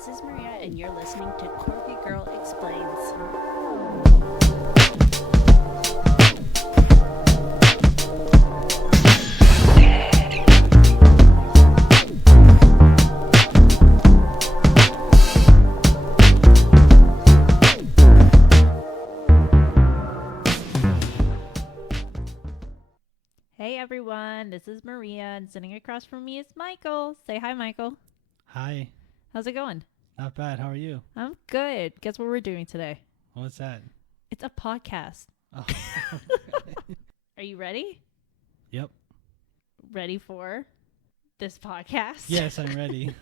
this is Maria, and you're listening to Quirky Girl Explains. Hey everyone, this is Maria, and sitting across from me is Michael. Say hi, Michael. Hi. How's it going? Not bad. How are you? I'm good. Guess what we're doing today? What's that? It's a podcast. Oh. Are you ready? Yep. Ready for this podcast? Yes, I'm ready.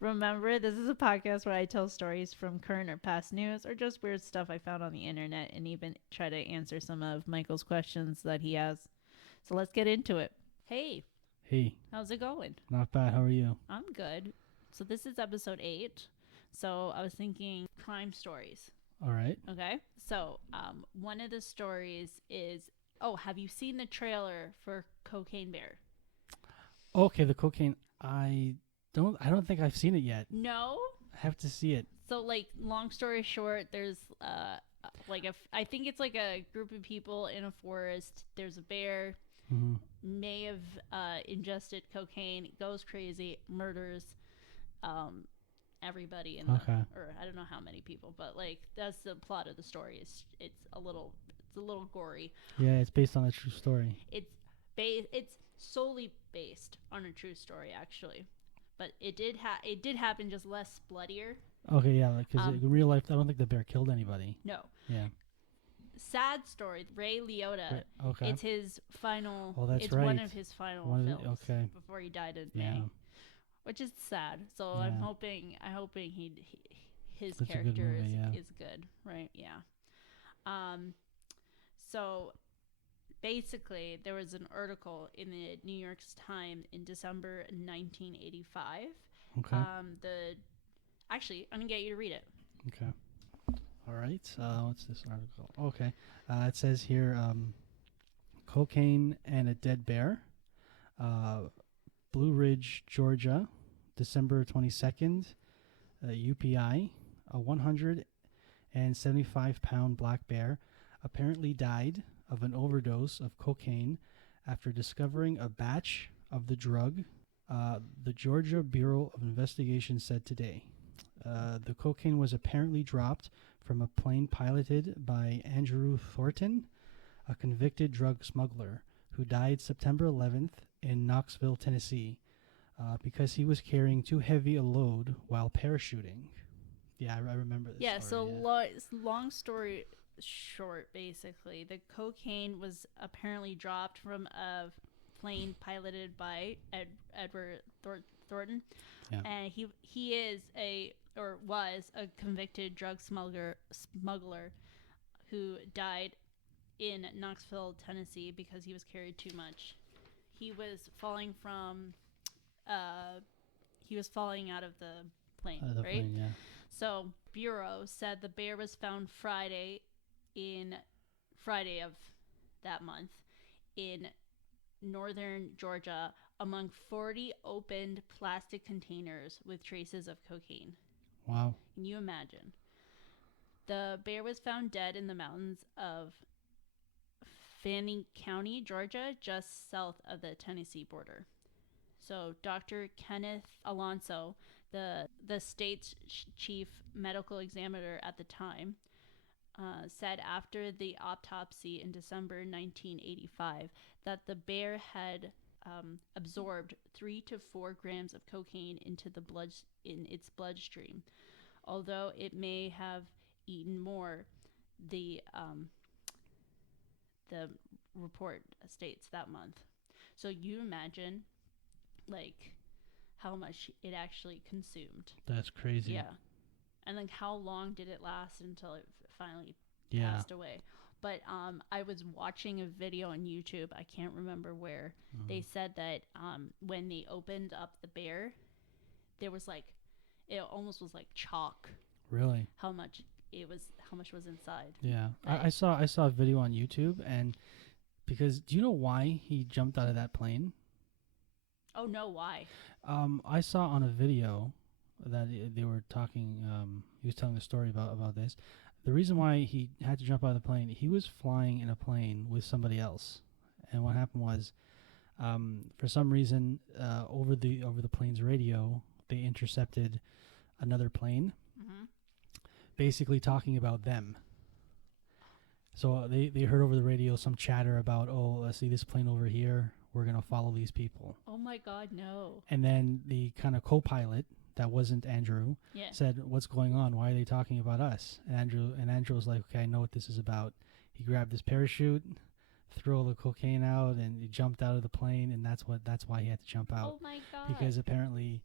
Remember, this is a podcast where I tell stories from current or past news or just weird stuff I found on the internet and even try to answer some of Michael's questions that he has. So let's get into it. Hey. Hey. How's it going? Not bad. How are you? I'm good. So this is episode 8. So I was thinking crime stories. All right. Okay. So one of the stories is, have you seen the trailer for Cocaine Bear? Okay, the cocaine. I don't think I've seen it yet. No? I have to see it. So long story short, there's I think it's like a group of people in a forest. There's a bear. Mm-hmm. May have ingested cocaine, goes crazy, murders everybody in or I don't know how many people, but that's the plot of the story. It's a little gory. Yeah, it's based on a true story. It's solely based on a true story actually, but it did happen, just less bloodier. Okay, yeah, because in real life, I don't think the bear killed anybody. No. Yeah. Sad story. Ray Liotta. Okay. It's his final. Oh, that's it's right. one of his final films. Okay. Before he died in Yeah. May, which is sad. So Yeah. I'm hoping his That's character movie, is good, right? Yeah. So basically, there was an article in the New York Times in December 1985. Okay. Actually, I'm gonna get you to read it. Okay. All right. What's this article? Okay. It says here, cocaine and a dead bear. Blue Ridge, Georgia, December 22nd. UPI, a 175-pound black bear apparently died of an overdose of cocaine after discovering a batch of the drug, the Georgia Bureau of Investigation said today. The cocaine was apparently dropped from a plane piloted by Andrew Thornton, a convicted drug smuggler who died September 11th in Knoxville, Tennessee, because he was carrying too heavy a load while parachuting. Yeah, I remember this. Yeah, story, long story short, basically, the cocaine was apparently dropped from a plane piloted by Edward Thornton, yeah. and he was a convicted drug smuggler who died in Knoxville, Tennessee, because he was carried too much. He was falling out of the plane, right? Plane, yeah. So Bureau said the bear was found Friday of that month in northern Georgia among 40 opened plastic containers with traces of cocaine. Wow. Can you imagine? The bear was found dead in the mountains of Fannin County, Georgia, just south of the Tennessee border. So Dr. Kenneth Alonso, the state's chief medical examiner at the time, said after the autopsy in December 1985 that the bear had absorbed 3 to 4 grams of cocaine in its bloodstream, although it may have eaten more. The report states that month. So you imagine, how much it actually consumed. That's crazy. Yeah, and how long did it last until it finally passed away? But I was watching a video on YouTube. I can't remember where. They said that when they opened up the bear, there was it almost was like chalk. Really? How much was inside? Yeah, I saw a video on YouTube, and because do you know why he jumped out of that plane? Oh no, why? I saw on a video that they were talking. He was telling the story about this. The reason why he had to jump out of the plane, he was flying in a plane with somebody else, and what happened was, for some reason, over the plane's radio, they intercepted another plane, Mm-hmm. basically talking about them. So they heard over the radio some chatter about, oh, I see this plane over here. We're gonna follow these people. Oh my God, no. And then the kind of co-pilot that wasn't Andrew Yeah. said, "What's going on? Why are they talking about us?" And Andrew was like, "Okay, I know what this is about." He grabbed his parachute, threw all the cocaine out, and he jumped out of the plane, and that's why he had to jump out, Oh my God. because apparently,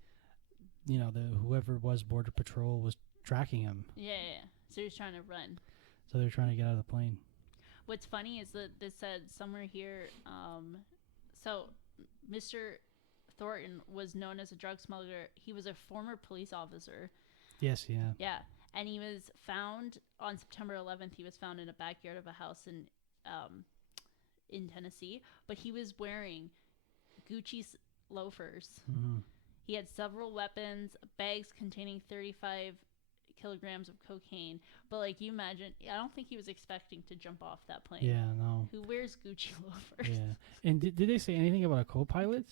whoever was Border Patrol was tracking him, Yeah. So he's trying to run. so they're trying to get out of the plane. What's funny is that this said somewhere here. So Mr. Thornton was known as a drug smuggler. He was a former police officer. Yes, yeah. Yeah, and he was found on September 11th. He was found in a backyard of a house in Tennessee, but he was wearing Gucci loafers. Mm-hmm. He had several weapons, bags containing 35 kilograms of cocaine. But like you imagine, I don't think he was expecting to jump off that plane. Yeah, no. Who wears Gucci loafers? Yeah. And did they say anything about a co-pilot?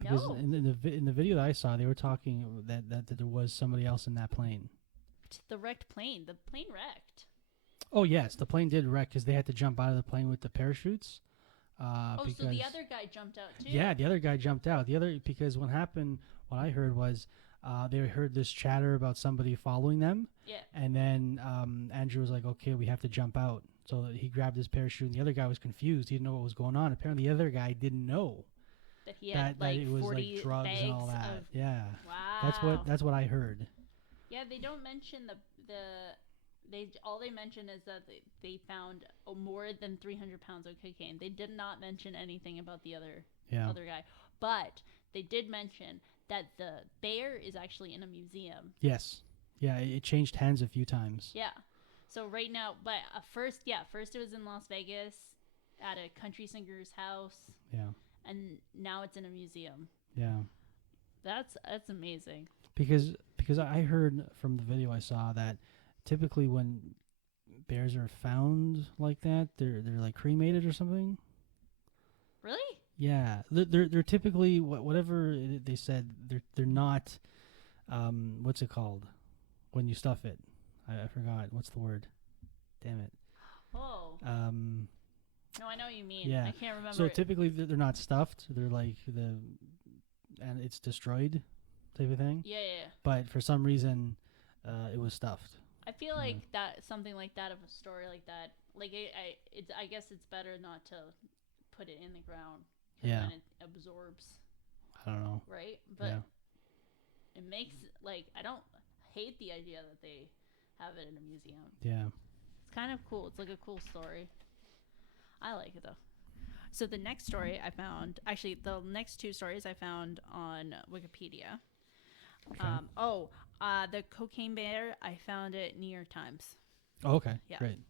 Because No. in the video that I saw, they were talking that there was somebody else in that plane. The wrecked plane. The plane wrecked. Oh yes, the plane did wreck because they had to jump out of the plane with the parachutes. So the other guy jumped out too. Yeah, the other guy jumped out. Because what happened, what I heard was, they heard this chatter about somebody following them. Yeah. And then Andrew was like, "Okay, we have to jump out." So he grabbed his parachute, and the other guy was confused. He didn't know what was going on. Apparently, the other guy didn't know That he had that like it was 40 like drugs bags and all that. of. Yeah, Wow. that's what I heard. Yeah, they don't mention all they mention is that they found more than 300 pounds of cocaine. They did not mention anything about the other guy, but they did mention that the bear is actually in a museum. Yes. Yeah, it changed hands a few times. Yeah. So right now, but first it was in Las Vegas at a country singer's house. Yeah. And now it's in a museum. Yeah. That's amazing. Because I heard from the video I saw that typically when bears are found like that, they're like cremated or something. Really? Yeah, they're typically whatever they said. They're not. What's it called when you stuff it? I forgot. What's the word? Damn it. Oh. No, I know what you mean. Yeah. I can't remember. So typically they're not stuffed. They're like and it's destroyed, type of thing. Yeah. But for some reason, it was stuffed. I feel like that something like that of a story like that. Like I guess it's better not to put it in the ground. Yeah. Then it absorbs. I don't know. Right, but it makes I don't hate the idea that they have it in a museum. Yeah. It's kind of cool. It's like a cool story. I like it though. So the next story I found, actually the next two stories I found on Wikipedia. Okay. The cocaine bear, I found it New York Times. Oh, okay. Yeah. Great.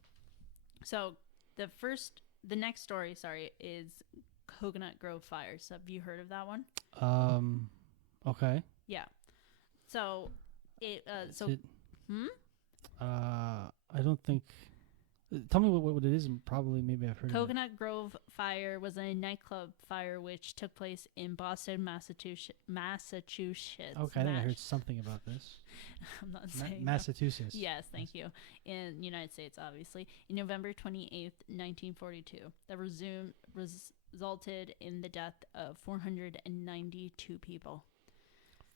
So the next story, is Coconut Grove fires. Have you heard of that one? Okay. Yeah. So I don't think. Tell me what it is, and probably maybe I've heard of it. Coconut Grove fire was a nightclub fire which took place in Boston, Massachusetts. Okay, I think I heard something about this. I'm not saying Massachusetts. Yes, thank you. In the United States, obviously. In November 28th, 1942, that resulted in the death of 492 people.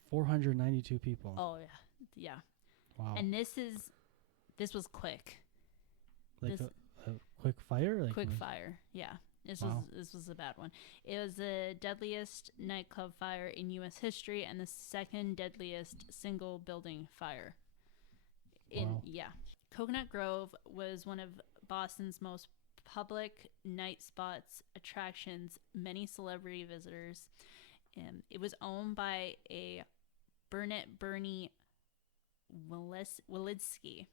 492 people. Oh, yeah. Wow. And this was quick. Like a quick fire? Like Quick fire, yeah. This was a bad one. It was the deadliest nightclub fire in U.S. history and the second deadliest single building fire. Coconut Grove was one of Boston's most public night spots, attractions, many celebrity visitors. It was owned by a Bernie Walitsky,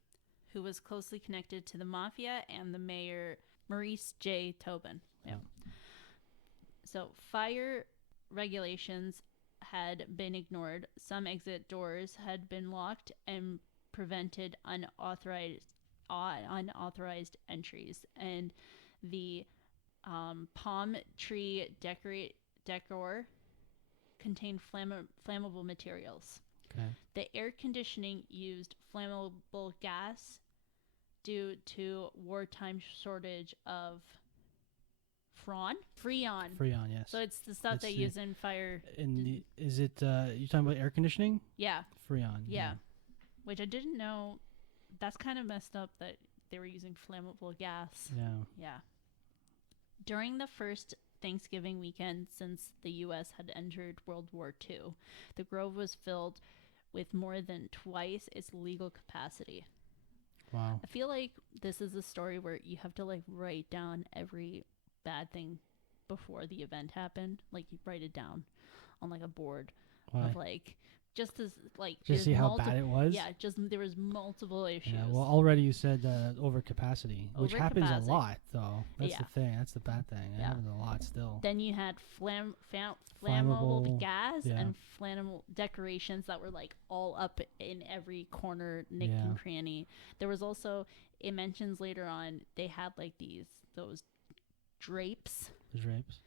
who was closely connected to the mafia and the mayor Maurice J. Tobin. Yeah. So fire regulations had been ignored. Some exit doors had been locked and prevented unauthorized entries. And the palm tree decor contained flammable materials. Okay. The air conditioning used flammable gas due to wartime shortage of freon. Freon, yes. So it's the stuff It's they the- use in fire. Is it you talking about air conditioning? Yeah, Freon. yeah. Which I didn't know. That's kind of messed up that they were using flammable gas. Yeah. Yeah. During the first Thanksgiving weekend since the U.S. had entered World War II, the grove was filled with more than twice its legal capacity. Wow. I feel like this is a story where you have to like write down every bad thing before the event happened. Like you write it down on like a board Why? of like just as like Just see how bad it was. Yeah, just there was multiple issues. Yeah. Well, already you said overcapacity, which happens a Overcapacity. lot, though. That's Yeah. the thing. That's the bad thing. It Yeah. happens a lot still. Then you had flammable Flammable, gas yeah. and flammable decorations that were like all up in every corner, nook Yeah. and cranny. There was also, it mentions later on, they had like those drapes, The drapes.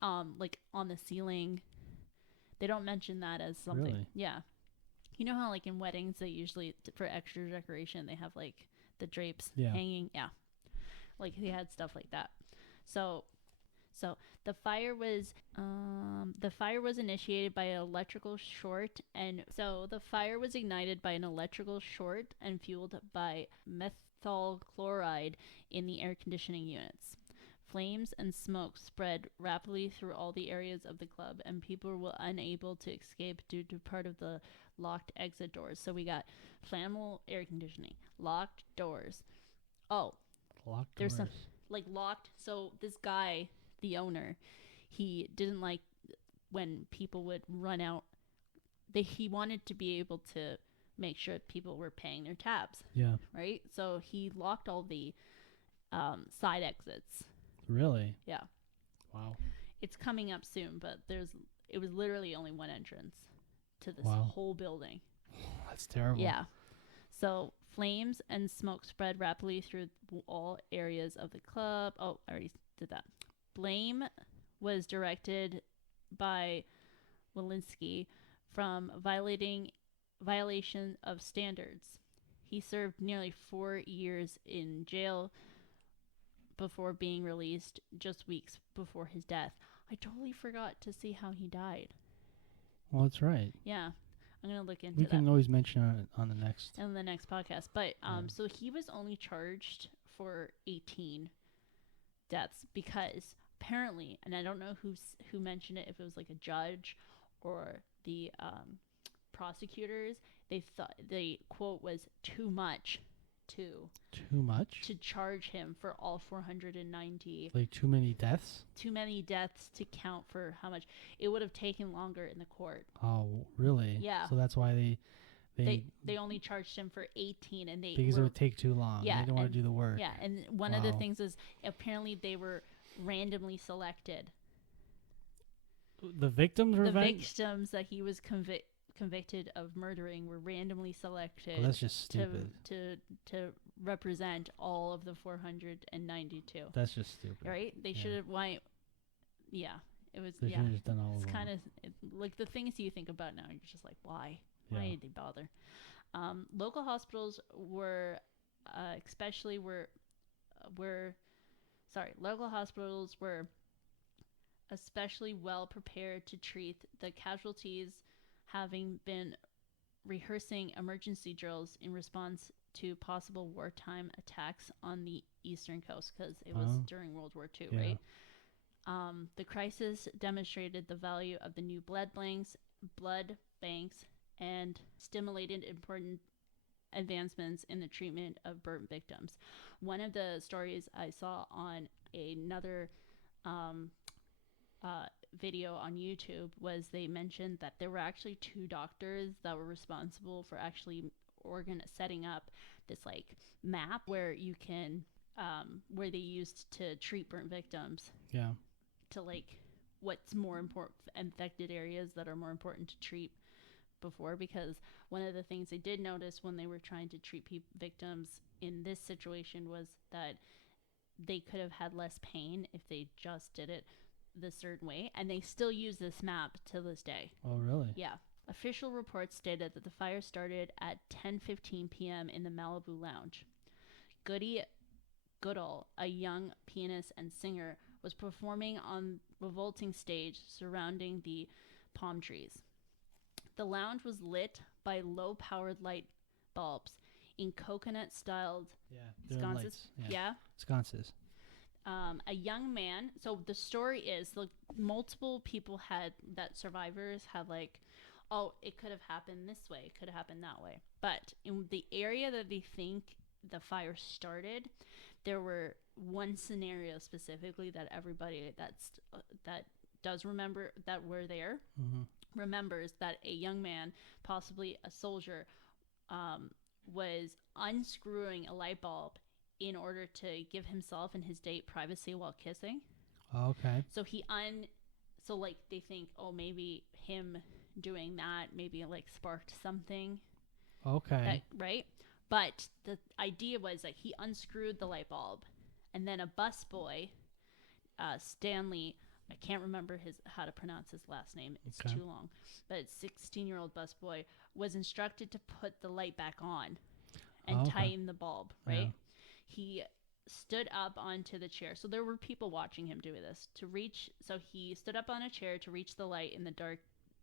like on the ceiling. They don't mention that as something. Really? Yeah. You know how like in weddings they usually for extra decoration they have like the drapes Yeah. hanging. Yeah. Like they had stuff like that. So the fire was initiated by an electrical short, and so the fire was ignited by an electrical short and fueled by methyl chloride in the air conditioning units. Flames and smoke spread rapidly through all the areas of the club, and people were unable to escape due to part of the locked exit doors. So we got flammable air conditioning, locked doors. Oh, Locked there's doors. like locked. So this guy, the owner, he didn't like when people would run out. He wanted to be able to make sure people were paying their tabs, Yeah. right? So he locked all the side exits. Really? Yeah. Wow. It's coming up soon, but it was literally only one entrance to this Wow. whole building. That's terrible. Yeah. So flames and smoke spread rapidly through all areas of the club. Oh, I already did that. Blame was directed by Walensky from violation of standards. He served nearly 4 years in jail before being released just weeks before his death. I totally forgot to see how he died. Well, that's right. Yeah. I'm going to look into We that can always mention it on the next. in the next podcast. But Yeah. so he was only charged for 18 deaths because apparently, and I don't know who mentioned it, if it was like a judge or the prosecutors, they thought the quote was too much Too much? to charge him for all 490. Like too many deaths? Too many deaths to count for how much it would have taken longer in the court. Oh, really? Yeah. So that's why They only charged him for 18, and because it would take too long. Yeah, They don't want and- to do the work. Yeah, and one of the Wow. things is apparently they were randomly selected. The victims were The victims that he was convicted of murdering were randomly selected Oh, that's just stupid. to represent all of the 492. That's just stupid. Right? They Yeah. should have yeah, it was They should yeah. have just done all It's of them. kind of like the things you think about now. You're just like, why? Why Yeah. did they bother? Local hospitals local hospitals were especially well prepared to treat the casualties, having been rehearsing emergency drills in response to possible wartime attacks on the eastern coast, because it was Oh. during World War II, Yeah. right? The crisis demonstrated the value of the new blood banks, and stimulated important advancements in the treatment of burn victims. One of the stories I saw on another video on YouTube was they mentioned that there were actually 2 doctors that were responsible for actually setting up this like map where you can where they used to treat burn victims Yeah. to like what's more important, infected areas that are more important to treat before, because one of the things they did notice when they were trying to treat victims in this situation was that they could have had less pain if they just did it the certain way, and they still use this map to this day. Oh, really? Yeah. Official reports stated that the fire started at 10:15 p.m. in the Malibu Lounge. Goody Goodall, a young pianist and singer, was performing on the vaulting stage surrounding the palm trees. The lounge was lit by low-powered light bulbs in coconut-styled sconces. Yeah. Sconces. A young man. So the story is, like, multiple people had that survivors had, like, oh, it could have happened this way, it could have happened that way. But in the area that they think the fire started, there were one scenario specifically that everybody that does remember that were there remembers, that a young man, possibly a soldier, was unscrewing a light bulb in order to give himself and his date privacy while kissing. Okay. So so like they think, oh, maybe him doing that maybe like sparked something. Okay. Right? But the idea was that he unscrewed the light bulb, and then a busboy, Stanley, I can't remember how to pronounce his last name, it's too long, but 16-year-old busboy was instructed to put the light back on and tighten the bulb, right? Yeah. He stood up onto the chair. So there were people watching him do this. So he stood up on a chair to reach the light in the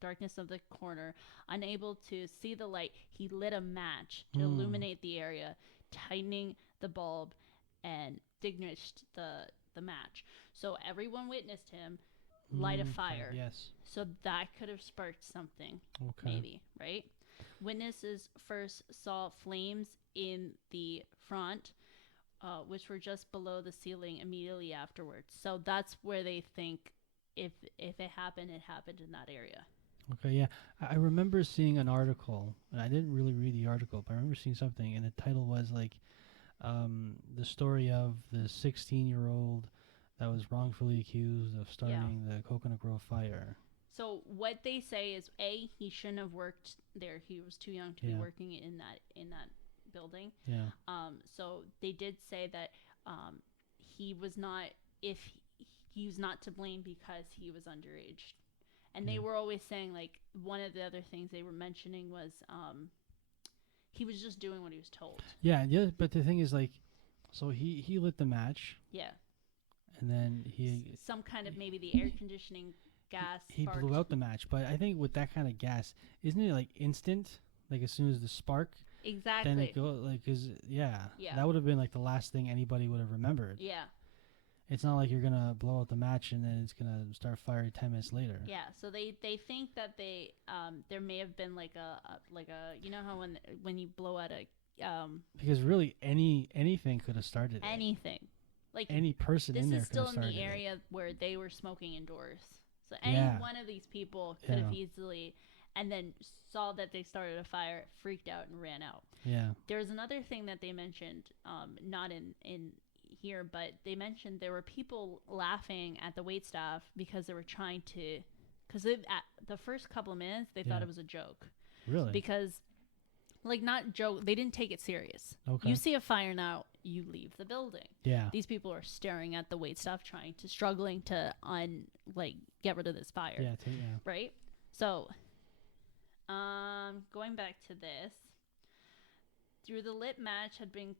darkness of the corner. Unable to see the light, he lit a match to illuminate the area, tightening the bulb and extinguished the match. So everyone witnessed him light a fire. Yes. So that could have sparked something, maybe, right? Witnesses first saw flames in the front, which were just below the ceiling immediately afterwards. So that's where they think if it happened in that area. Okay, yeah. I remember seeing an article, and I didn't really read the article, but I remember seeing something, and the title was like the story of the 16-year-old that was wrongfully accused of starting the Coconut Grove fire. So what they say is, A, he shouldn't have worked there. He was too young to be working in that building. Yeah. So they did say that he was not to blame because he was underage. And they were always saying, like, one of the other things they were mentioning was he was just doing what he was told. Yeah, but the thing is, like, so he lit the match. Yeah. And then some kind of maybe the air conditioning gas. He blew out the match, but I think with that kind of gas, isn't it like instant? Like as soon as the spark, exactly. Then it goes like, that would have been like the last thing anybody would have remembered. Yeah. It's not like you're gonna blow out the match and then it's gonna start firing 10 minutes later. Yeah. So they think that there may have been like a you know how when you blow out a because really anything could have started anything. Like any person in there. This is still in the area where they were smoking indoors. So any one of these people could have easily, and then saw that they started a fire, freaked out, and ran out. Yeah. There's another thing that they mentioned, not in here, but they mentioned there were people laughing at the waitstaff because they were trying to, because at the first couple of minutes they thought it was a joke. Really? Because, like, not joke, they didn't take it serious. Okay. You see a fire now, you leave the building. Yeah. These people are staring at the waitstaff, struggling to get rid of this fire. Yeah. Right? So, going back to this, through the lit match had been,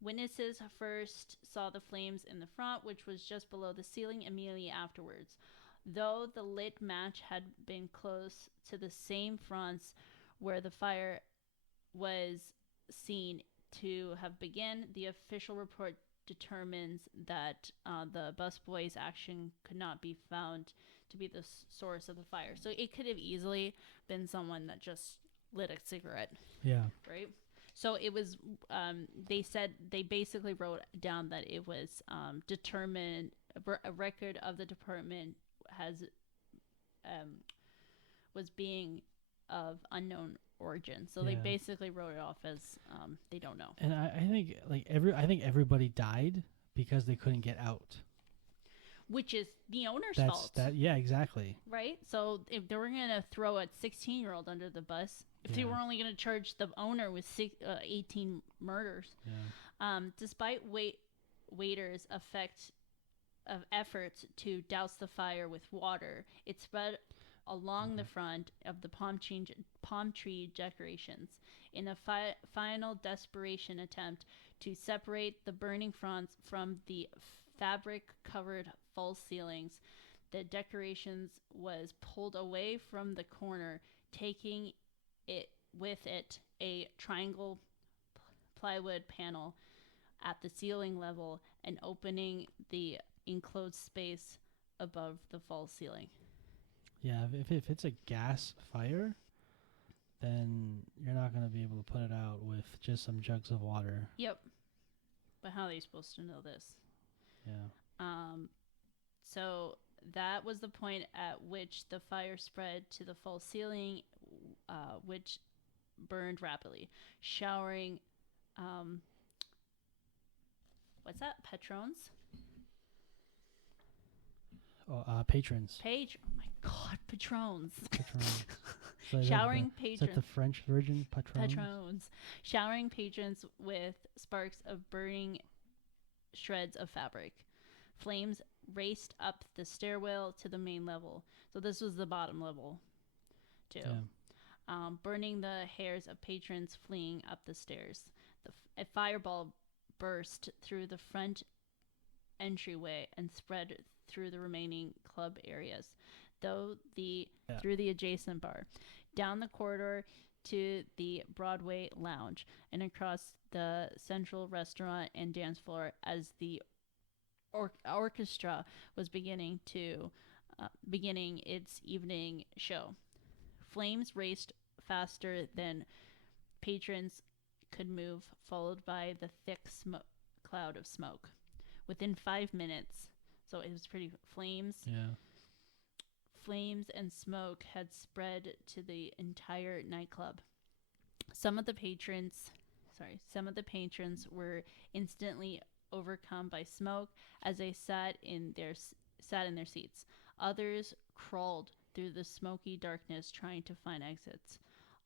witnesses first saw the flames in the front, which was just below the ceiling immediately afterwards. Though the lit match had been close to the same fronts where the fire was seen to have begun, the official report determines that the busboy's action could not be found to be the source of the fire. So it could have easily been someone that just lit a cigarette. Yeah. Right? So it was, they basically wrote down that it was determined, a record of the department was being of unknown origin. So they basically wrote it off as they don't know. And I think everybody died because they couldn't get out. which is the owner's That's fault, that. Yeah, exactly. right? So if they were going to throw a 16-year-old under the bus, if they Yeah. were only going to charge the owner with 18 murders, Yeah. despite waiters' of efforts to douse the fire with water, it spread along the front of the palm tree decorations. In a final desperation attempt to separate the burning fronts from the fabric-covered false ceilings, the decorations was pulled away from the corner, taking it with it a triangle plywood panel at the ceiling level and opening the enclosed space above the false ceiling. Yeah. If it's a gas fire, then you're not going to be able to put it out with just some jugs of water. Yep. But how are they supposed to know this? Yeah. So that was the point at which the fire spread to the false ceiling, which burned rapidly, showering. What's that? Patrons? Oh, patrons. Oh my God, patrons. Patrons. So Showering is that the patrons. French version? Patrons. Patrons. Showering patrons with sparks of burning shreds of fabric. Flames raced up the stairwell to the main level. So this was the bottom level, too. Yeah. Burning the hairs of patrons fleeing up the stairs. A fireball burst through the front entryway and spread through the remaining club areas, through the adjacent bar, down the corridor to the Broadway lounge, and across the central restaurant and dance floor as the orchestra was beginning its evening show. Flames raced faster than patrons could move, followed by the thick cloud of smoke. Within 5 minutes, so it was pretty flames and smoke had spread to the entire nightclub. Some of the patrons were instantly overcome by smoke as they sat in their seats. Others crawled through the smoky darkness trying to find exits,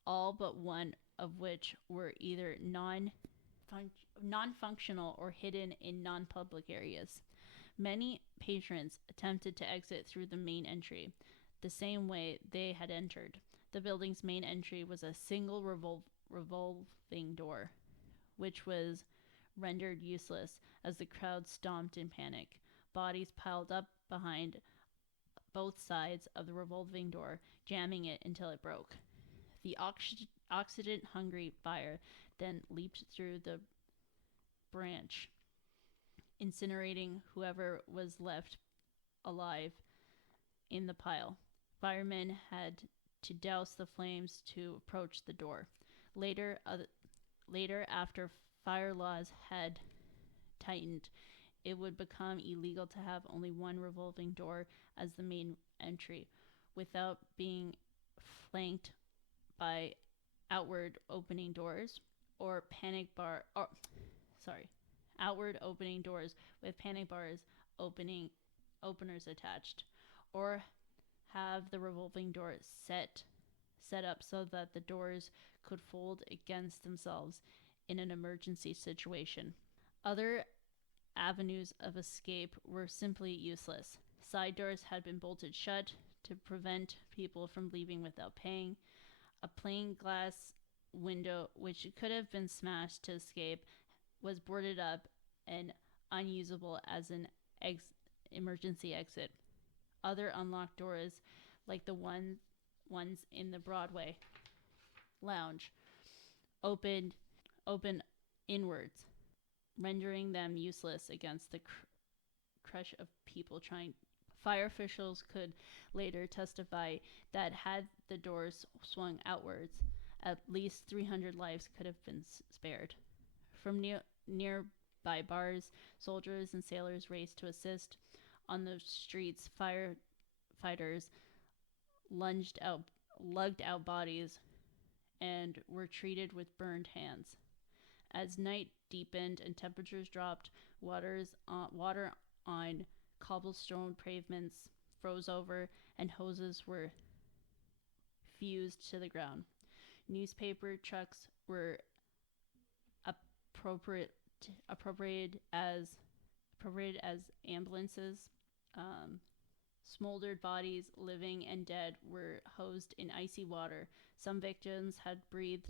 all but one of which were either non-functional or hidden in non-public areas. Many patrons attempted to exit through the main entry, the same way they had entered. The building's main entry was a single revolving door, which was rendered useless as the crowd stomped in panic. Bodies piled up behind both sides of the revolving door, jamming it until it broke. The oxygen-hungry fire then leaped through the branch, incinerating whoever was left alive in the pile. Firemen had to douse the flames to approach the door. Later, after fire laws had tightened, it would become illegal to have only one revolving door as the main entry, without being flanked by outward opening doors outward opening doors with panic bars openers attached, or have the revolving door set up so that the doors could fold against themselves in an emergency situation. Other avenues of escape were simply useless. Side doors had been bolted shut to prevent people from leaving without paying. A plain glass window, which could have been smashed to escape, was boarded up and unusable as an emergency exit. Other unlocked doors, like the ones in the Broadway lounge, open inwards, rendering them useless against the crush of people trying. Fire officials could later testify that had the doors swung outwards, at least 300 lives could have been spared. From nearby bars, soldiers and sailors raced to assist. On the streets, firefighters lugged out bodies and were treated with burned hands. As night deepened and temperatures dropped, water on cobblestone pavements froze over, and hoses were fused to the ground. Newspaper trucks were appropriate appropriated as ambulances. Um, Smoldered bodies, living and dead, were hosed in icy water. Some victims had breathed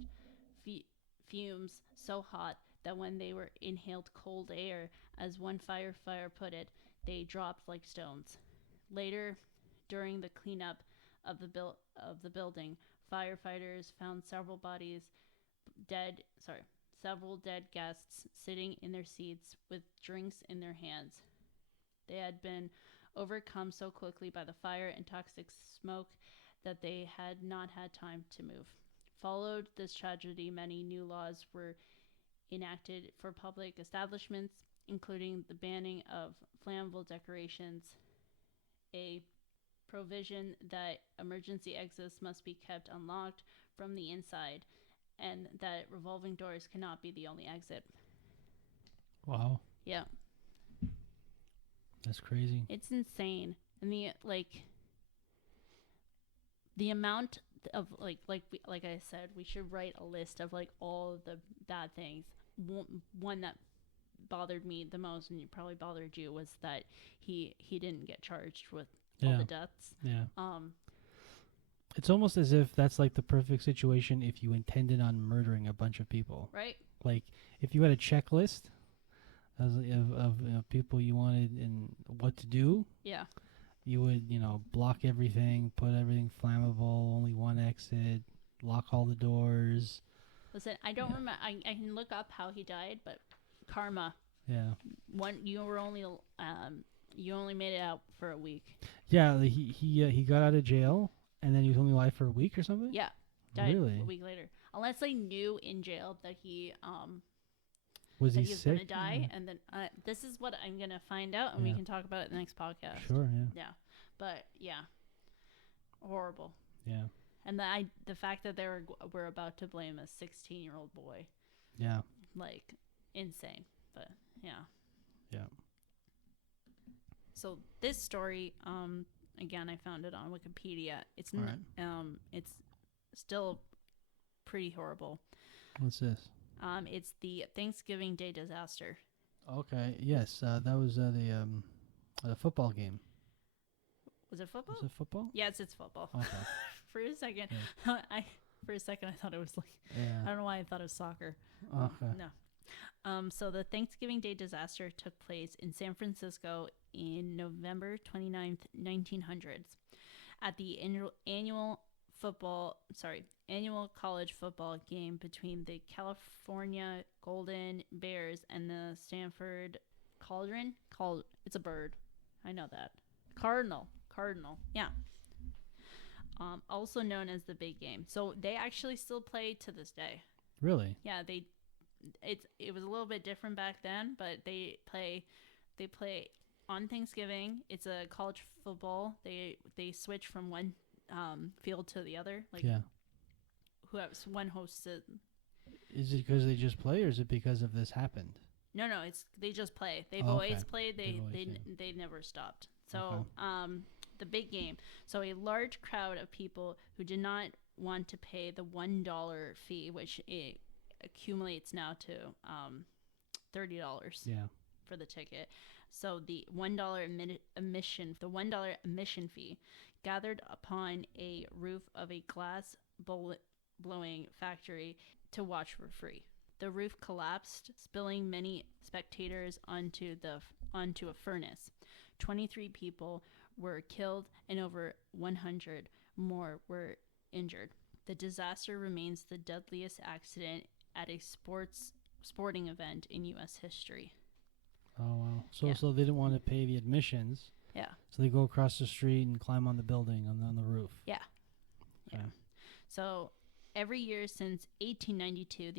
fumes so hot that when they were inhaled cold air, as one firefighter put it, they dropped like stones. Later, during the cleanup of the building, firefighters found dead. Several dead guests sitting in their seats with drinks in their hands. They had been overcome so quickly by the fire and toxic smoke that they had not had time to move. Followed this tragedy, many new laws were enacted for public establishments, including the banning of flammable decorations, a provision that emergency exits must be kept unlocked from the inside, and that revolving doors cannot be the only exit. Wow. Yeah. That's crazy. It's insane. And the amount of like I said, we should write a list of like all of the bad things. One that bothered me the most, and it probably bothered you, was that he didn't get charged with all the deaths. Yeah. It's almost as if that's like the perfect situation if you intended on murdering a bunch of people. Right. Like if you had a checklist of people you wanted and what to do. Yeah. You would, block everything, put everything flammable, only one exit, lock all the doors. Listen, I don't remember. I can look up how he died, but karma. Yeah. You only made it out for a week. Yeah, he got out of jail and then he was only alive for a week or something. Yeah, died really? a week later. Unless they knew in jail that he was gonna die, and then this is what I'm gonna find out, and we can talk about it in the next podcast. Sure, yeah. Yeah, but yeah, horrible. Yeah. And the fact that they were about to blame a 16-year-old boy. Yeah. Like insane, but yeah. Yeah. So this story, again, I found it on Wikipedia. It's it's still pretty horrible. What's this? It's the Thanksgiving Day disaster. Okay. Yes, that was the football game. Was it football? Was it football? Yes, it's football. Okay. For a second, I thought it was like I don't know why I thought it was soccer. Okay. No. So the Thanksgiving Day disaster took place in San Francisco in November 29th, 1900s, at the annual college football game between the California Golden Bears and the Stanford Cardinal. It's a bird. I know that. Cardinal. Yeah. Also known as the Big Game. So they actually still play to this day. Really? Yeah, it was a little bit different back then, but they play on Thanksgiving. It's a college football. They switch from one field to the other. Like one hosts it. Is it because they just play, or is it because of this happened? No, they just play. They've always played. They never stopped. So the Big Game. So a large crowd of people who did not want to pay the $1 fee, which it accumulates now to $30 for the ticket. So the $1 admission fee gathered upon a roof of a glass blowing factory to watch for free. The roof collapsed, spilling many spectators onto a furnace. 23 people were killed and over 100 more were injured. The disaster remains the deadliest accident at a sporting event in U.S. history. Oh, wow. So they didn't want to pay the admissions. Yeah. So they go across the street and climb on the building, on the roof. Yeah. Okay. Yeah. So every year since 1892,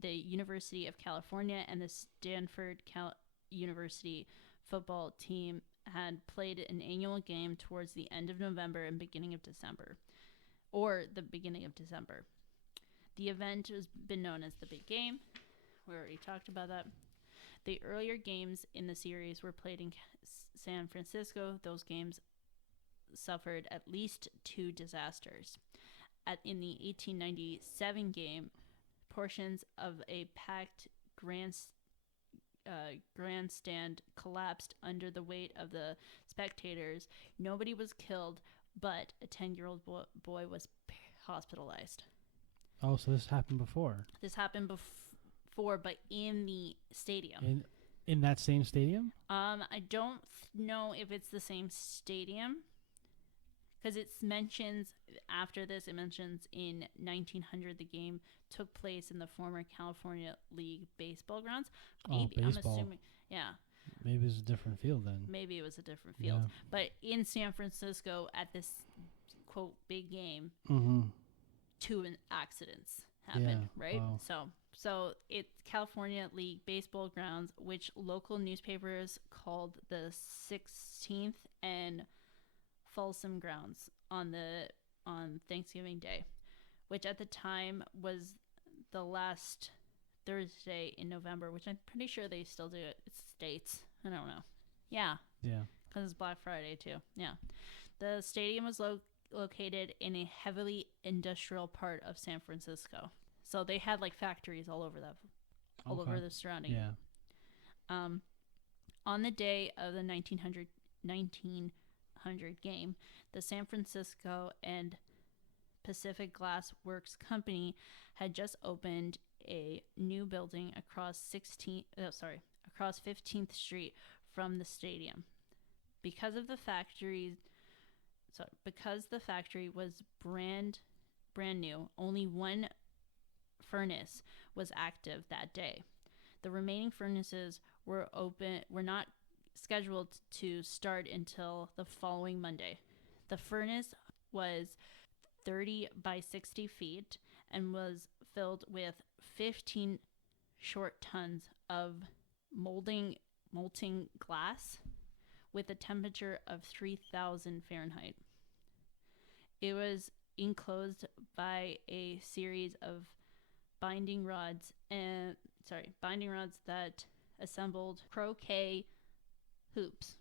the University of California and the Stanford University football team had played an annual game towards the end of November and beginning of December. The event has been known as the Big Game. We already talked about that. The earlier games in the series were played in San Francisco. Those games suffered at least 2 disasters. In the 1897 game, portions of a packed grandstand collapsed under the weight of the spectators. Nobody was killed, but a 10-year-old boy was hospitalized. Oh, so this happened before. This happened before, but in the stadium. In that same stadium? I don't know if it's the same stadium, because it mentions after this. It mentions in 1900 the game took place in the former California League baseball grounds. Maybe, baseball. I'm assuming, yeah. Maybe it was a different field then. Maybe it was a different field, Yeah. but in San Francisco at this quote big game, 2 accidents happened. Yeah, right? wow. So it's California League baseball grounds, which local newspapers called the 16th and Folsom grounds on Thanksgiving Day, which at the time was the last Thursday in November, which I'm pretty sure they still do it. It's states. I don't know. Yeah. Yeah. Because it's Black Friday too. Yeah. The stadium was located in a heavily industrial part of San Francisco. So they had like factories all over over the surrounding. Yeah. On the day of the 1900 game, the San Francisco and Pacific Glass Works Company had just opened a new building across 15th Street from the stadium. Because the factory was brand new, only one furnace was active that day. The remaining furnaces were not scheduled to start until the following Monday. The furnace was 30 by 60 feet and was filled with 15 short tons of molten glass with a temperature of 3,000 Fahrenheit. It was enclosed by a series of binding rods that assembled croquet hoops.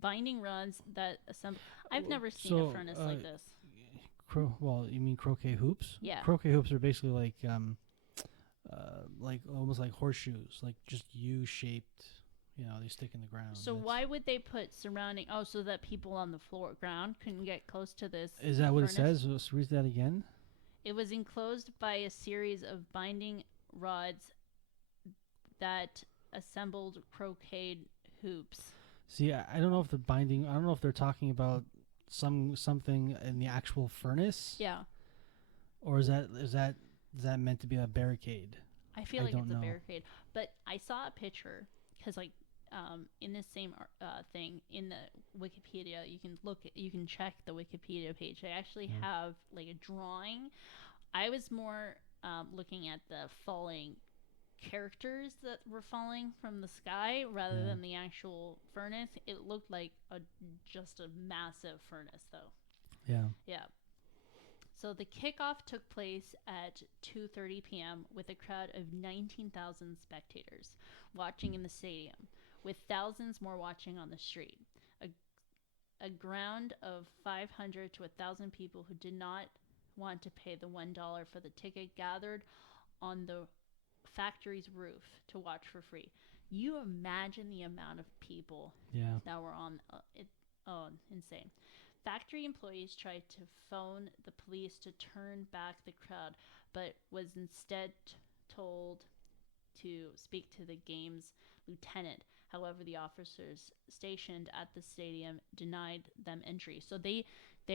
Binding rods that assemble. I've never seen a furnace like this. Well, you mean croquet hoops? Yeah. Croquet hoops are basically like almost like horseshoes, like just U-shaped. They stick in the ground. So why would they put surrounding? Oh, so that people on the ground couldn't get close to this. Is that what furnace? It says? Let's read that again. It was enclosed by a series of binding rods that assembled croquet hoops. See, I don't know if the binding. I don't know if they're talking about something in the actual furnace. Yeah. Or is that meant to be a barricade? I feel like it's a barricade, but I saw a picture because in this same thing in the Wikipedia, you can check the Wikipedia page. They actually have like a drawing. I was more looking at the falling characters that were falling from the sky rather than the actual furnace. It looked like just a massive furnace though. Yeah. So the kickoff took place at 2:30 p.m. with a crowd of 19,000 spectators watching in the stadium, with thousands more watching on the street. A ground of 500 to 1,000 people who did not want to pay the $1 for the ticket gathered on the factory's roof to watch for free. You imagine the amount of people that were on it. Oh, insane. Factory employees tried to phone the police to turn back the crowd, but was instead told to speak to the game's lieutenant. However, the officers stationed at the stadium denied them entry. So they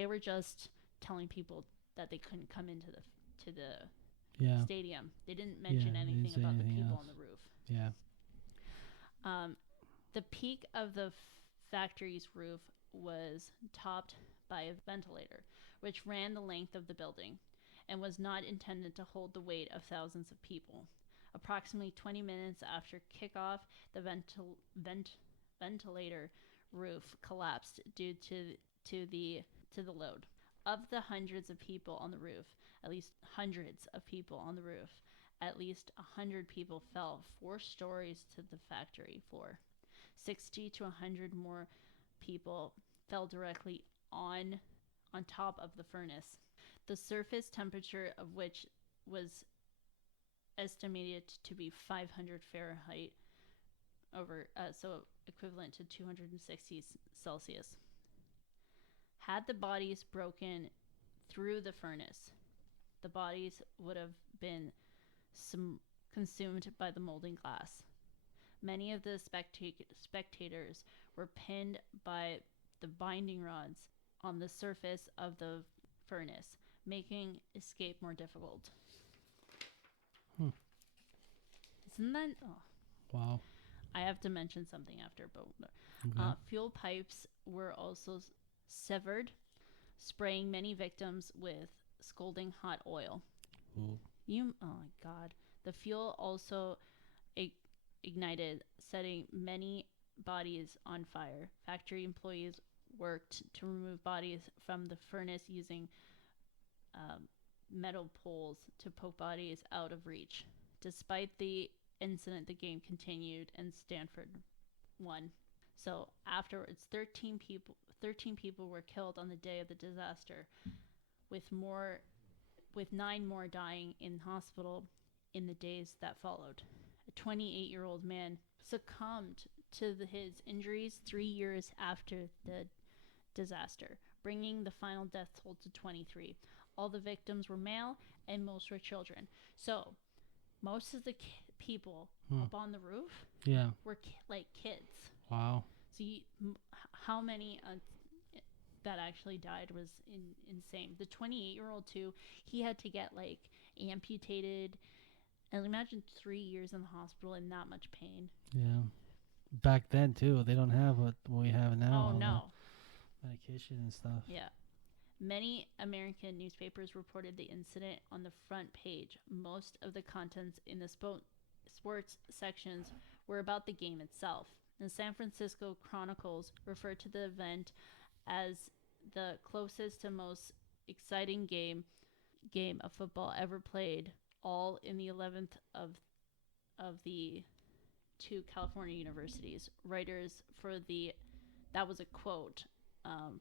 were just telling people that they couldn't come into the stadium. They didn't mention anything about the people on the roof. Yeah. The peak of the factory's roof was topped by a ventilator, which ran the length of the building and was not intended to hold the weight of thousands of people. Approximately 20 minutes after kickoff, the ventilator roof collapsed due to the load. Of the hundreds of people on the roof, at least hundreds of people on the roof, at least 100 people fell 4 stories to the factory floor. 60 to 100 more people fell directly on top of the furnace, the surface temperature of which was estimated to be 500 Fahrenheit so equivalent to 260 Celsius. Had the bodies broken through the furnace, the bodies would have been consumed by the molding glass. Many of the spectators were pinned by the binding rods on the surface of the furnace, making escape more difficult. Hmm. Isn't that? Oh. Wow. I have to mention something after, but Okay. fuel pipes were also severed, spraying many victims with scalding hot oil. Ooh. Oh my God. The fuel also ignited, setting many bodies on fire. Factory employees worked to remove bodies from the furnace using metal poles to poke bodies out of reach. Despite the incident, the game continued and Stanford won. So afterwards, 13 people were killed on the day of the disaster, with 9 more dying in hospital in the days that followed. A 28-year-old man succumbed to his injuries 3 years after the disaster, bringing the final death toll to 23. All the victims were male and most were children. So most of the people up on the roof were like kids. Wow. So how many that actually died was insane. The 28-year-old too, he had to get like amputated, and imagine 3 years in the hospital in that much pain. Yeah. Back then too, they don't have what we have now. Oh no. Medication and stuff. Yeah. Many American newspapers reported the incident on the front page. Most of the contents in the sports sections were about the game itself. The San Francisco Chronicles referred to the event as the closest to most exciting game of football ever played, all in the 11th of the 2 California universities. That was a quote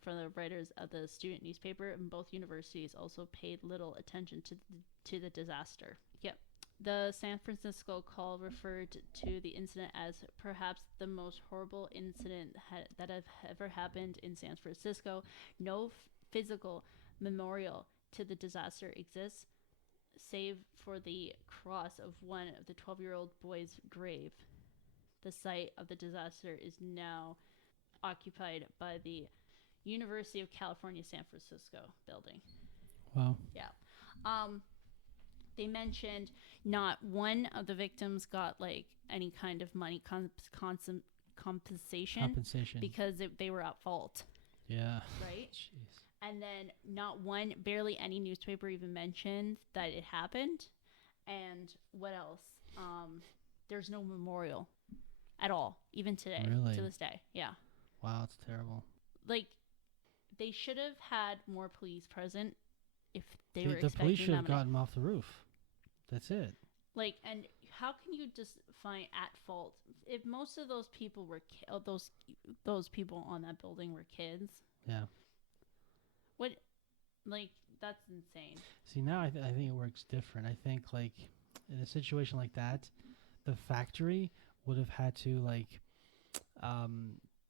from the writers of the student newspaper, and both universities also paid little attention to the disaster. Yep. The San Francisco Call referred to the incident as perhaps the most horrible incident that have ever happened in San Francisco. No physical memorial to the disaster exists, save for the cross of one of the 12-year-old boy's grave. The site of the disaster is now occupied by the University of California, San Francisco building. Wow. Yeah. They mentioned not one of the victims got like any kind of money compensation because they were at fault. Yeah. Right? Jeez. And then barely any newspaper even mentioned that it happened. And what else? There's no memorial at all, even today. Really? To this day. Yeah. Wow, it's terrible. Like, they should have had more police present if they were expecting the police should have gotten them off the roof. That's it. Like, and how can you just find at fault if most of those people were those people on that building were kids? Yeah. What, like, that's insane. See, now I think it works different. I think like in a situation like that, the factory would have had to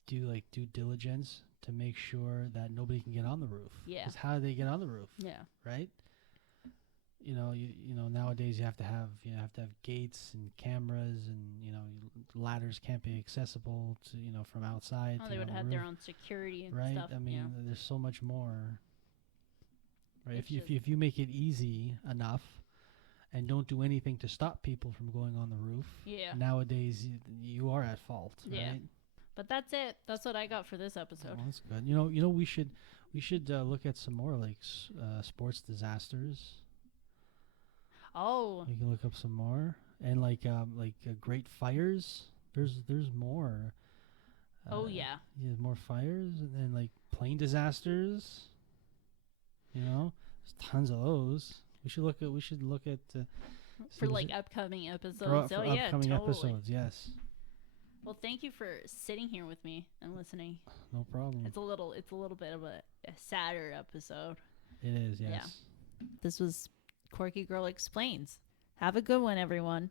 do due diligence to make sure that nobody can get on the roof. Yeah. Because how do they get on the roof? Yeah. Right. You know nowadays you have to have gates and cameras, and ladders can't be accessible to from outside. Oh, they would have their own security and right? stuff. I mean, there's so much more. Right. It's If you make it easy enough, and don't do anything to stop people from going on the roof. Yeah. Nowadays you are at fault. Yeah. Right? But that's it. That's what I got for this episode. Oh, that's good. We should look at some more sports disasters. Oh. We can look up some more, and great fires. There's more. Oh yeah. More fires, and then plane disasters. There's tons of those. We should look at for Seems like it- upcoming episodes. for Yeah, upcoming totally. episodes. Yes, Well, thank you for sitting here with me and listening. no problem. It's a little bit of a sadder episode. It is. Yes. Yeah. This was Quirky Girl Explains. Have a good one, everyone.